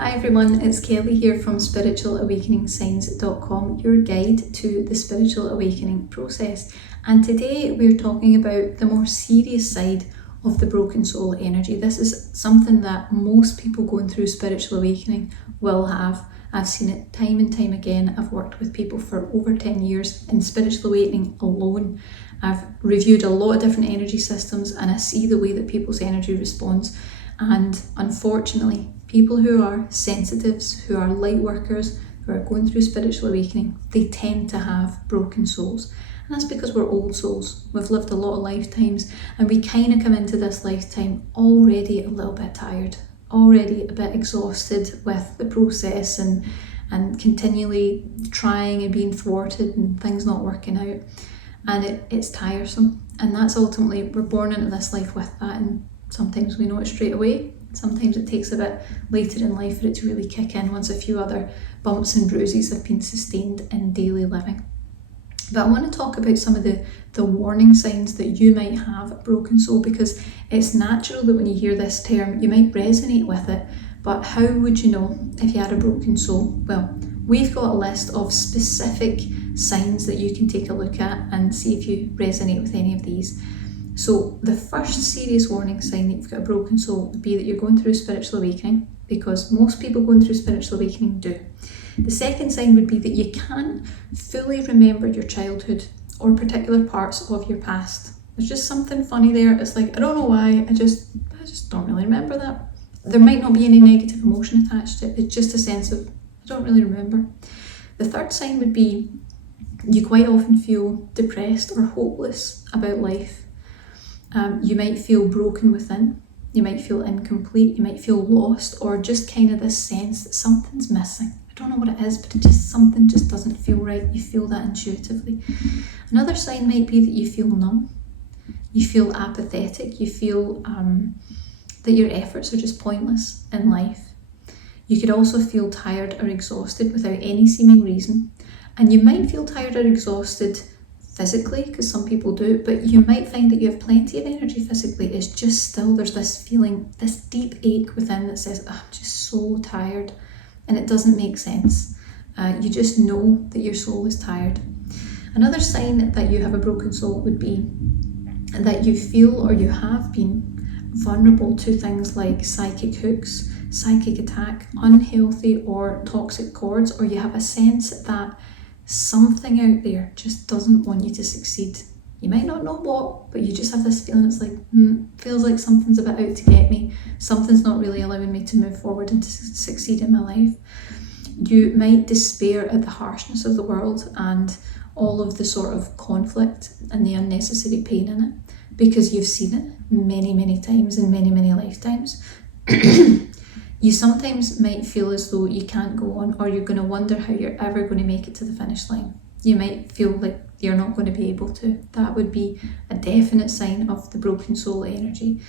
Hi everyone, it's Kelly here from spiritualawakeningsigns.com, your guide to the spiritual awakening process. And today we're talking about the more serious side of the broken soul energy. This is something that most people going through spiritual awakening will have. I've seen it time and time again. I've worked with people for over 10 years in spiritual awakening alone. I've reviewed a lot of different energy systems and I see the way that people's energy responds. And unfortunately, people who are sensitives, who are light workers, who are going through spiritual awakening, they tend to have broken souls. And that's because we're old souls. We've lived a lot of lifetimes and we kind of come into this lifetime already a little bit tired, already a bit exhausted with the process and continually trying and being thwarted and things not working out. And it's tiresome. And that's ultimately, we're born into this life with that, and sometimes we know it straight away. Sometimes it takes a bit later in life for it to really kick in once a few other bumps and bruises have been sustained in daily living. But I want to talk about some of the warning signs that you might have a broken soul, because it's natural that when you hear this term, you might resonate with it. But how would you know if you had a broken soul? Well, we've got a list of specific signs that you can take a look at and see if you resonate with any of these. So the first serious warning sign that you've got a broken soul would be that you're going through spiritual awakening, because most people going through spiritual awakening do. The second sign would be that you can't fully remember your childhood or particular parts of your past. There's just something funny there. It's like, I don't know why, I just don't really remember that. There might not be any negative emotion attached to it. It's just a sense of, I don't really remember. The third sign would be you quite often feel depressed or hopeless about life. You might feel broken within, you might feel incomplete, you might feel lost, or just kind of this sense that something's missing. I don't know what it is, but something just doesn't feel right. You feel that intuitively. Another sign might be that you feel numb, you feel apathetic, you feel that your efforts are just pointless in life. You could also feel tired or exhausted without any seeming reason, and you might feel tired or exhausted physically, because some people do, but you might find that you have plenty of energy physically. It's just still, there's this feeling, this deep ache within that says, I'm just so tired, and it doesn't make sense. You just know that your soul is tired. Another sign that you have a broken soul would be that you feel or you have been vulnerable to things like psychic hooks, psychic attack, unhealthy or toxic cords, or you have a sense that something out there just doesn't want you to succeed. You might not know what, but you just have this feeling. It's like, feels like something's about out to get me. Something's not really allowing me to move forward and to succeed in my life. You might despair at the harshness of the world and all of the sort of conflict and the unnecessary pain in it, because you've seen it many, many times in many, many lifetimes. You sometimes might feel as though you can't go on, or you're going to wonder how you're ever going to make it to the finish line. You might feel like you're not going to be able to. That would be a definite sign of the broken soul energy.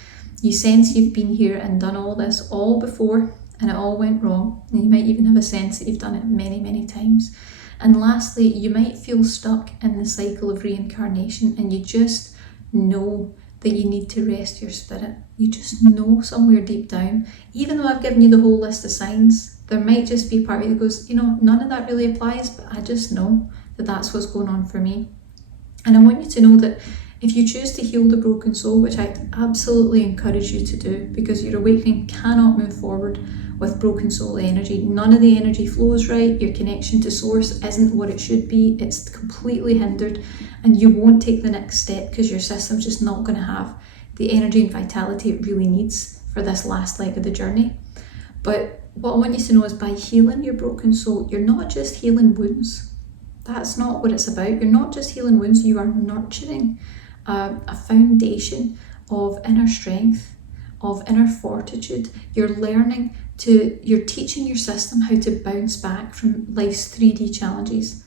You sense you've been here and done all this all before, and it all went wrong. And you might even have a sense that you've done it many, many times. And lastly, you might feel stuck in the cycle of reincarnation, and you just know that you need to rest your spirit. You just know somewhere deep down, even though I've given you the whole list of signs, there might just be part of you that goes, none of that really applies, but I just know that that's what's going on for me. And I want you to know that if you choose to heal the broken soul, which I absolutely encourage you to do, because your awakening cannot move forward with broken soul energy. None of the energy flows right. Your connection to source isn't what it should be. It's completely hindered, and you won't take the next step because your system's just not going to have the energy and vitality it really needs for this last leg of the journey. But what I want you to know is, by healing your broken soul, you're not just healing wounds. That's not what it's about. You're not just healing wounds. You are nurturing a foundation of inner strength, of inner fortitude. You're teaching your system how to bounce back from life's 3D challenges,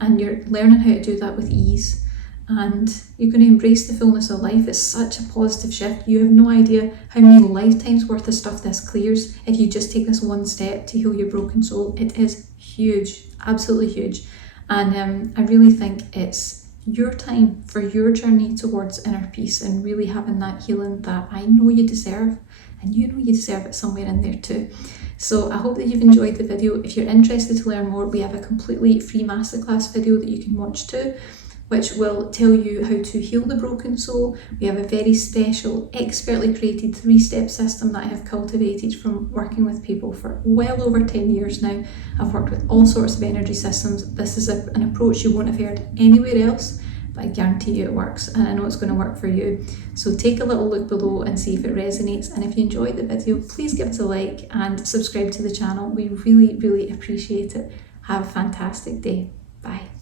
and you're learning how to do that with ease. And you're going to embrace the fullness of life. It's such a positive shift. You have no idea how many lifetimes worth of stuff this clears if you just take this one step to heal your broken soul. It is huge, absolutely huge. And I really think it's your time for your journey towards inner peace and really having that healing that I know you deserve, and you know you deserve it somewhere in there too. So I hope that you've enjoyed the video. If you're interested to learn more, we have a completely free masterclass video that you can watch too, which will tell you how to heal the broken soul. We have a very special, expertly created 3-step system that I have cultivated from working with people for well over 10 years now. I've worked with all sorts of energy systems. This is an approach you won't have heard anywhere else, but I guarantee you it works, and I know it's going to work for you. So take a little look below and see if it resonates, and if you enjoyed the video, please give it a like and subscribe to the channel. We really, really appreciate it. Have a fantastic day. Bye.